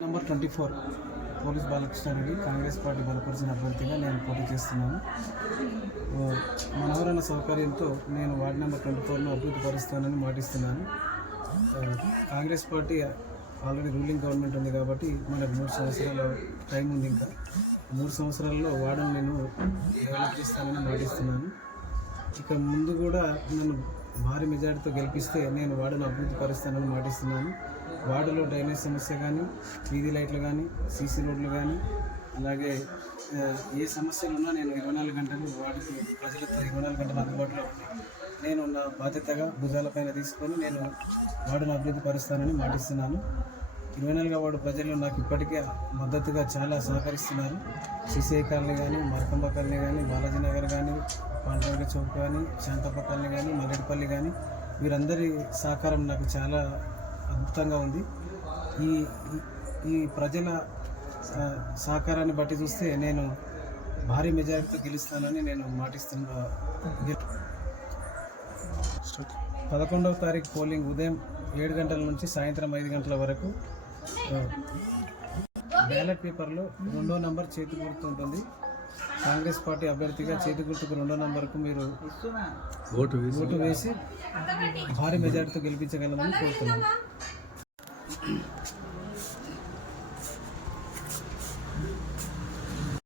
Number 24 police Balakrishna Reddy Congress party బలపరిచిన అభ్యర్థిగా నేను పోటీ చేస్తున్నాను. మనవరణ సౌకర్యంతో నేను వార్డు నెంబర్ 24ను అభివృద్ధి పరుస్తానని మాటిస్తున్నాను. Congress party already ruling government ఉంది కాబట్టి మనకు 3 సంవత్సరాల టైం ఉంది. ఇంకా 3 సంవత్సరాల్లో వార్డును నేను డెవలప్ చేస్తానని మాటిస్తున్నాను. ఇక ముందు కూడా నన్ను భారీ మెజార్టీతో గెలిపిస్తే నేను వార్డును అభివృద్ధి పరుస్తానని మాటిస్తున్నాను. వార్డులో డ్రైనేజ్ సమస్య కానీ, వీధి లైట్లు కానీ, సీసీ రోడ్లు కానీ, అలాగే ఏ సమస్యలు ఉన్నా నేను 24 గంటలు వార్డుకు ప్రజలతో 24 గంటలు అందుబాటులో ఉండి నేను నా బాధ్యతగా భుజాలపైన తీసుకొని నేను వార్డును అభివృద్ధి పరుస్తానని మాటిస్తున్నాను. 24వ వార్డు ప్రజలు నాకు ఇప్పటికే మద్దతుగా చాలా సహకరిస్తున్నారు. సిసిఐ కాలనీ కానీ, మరకంబ కాలనీ కానీ, బాలాజీ నగర్ కానీ, పాండ్రగ చౌక్ కానీ, శాంతప్ప కాలనీ కానీ, మల్లెడిపల్లి కానీ, వీరందరి సహకారం నాకు చాలా అద్భుతంగా ఉంది. ఈ ప్రజల సహకారాన్ని బట్టి చూస్తే నేను భారీ మెజారిటీతో గెలుస్తానని నేను మాటిస్తున్నా. 11వ తారీఖు పోలింగ్ ఉదయం 7 గంటల నుంచి సాయంత్రం 5 గంటల వరకు. బ్యాలెట్ పేపర్లో 2వ నంబర్ చేతి గుర్తు ఉంటుంది. కాంగ్రెస్ పార్టీ అభ్యర్థిగా చేతి గుర్తుకు 2వ నంబర్కు మీరు ఓటు వేసి భారీ మెజారిటీతో గెలిపించగలమని కోరుతున్నాను.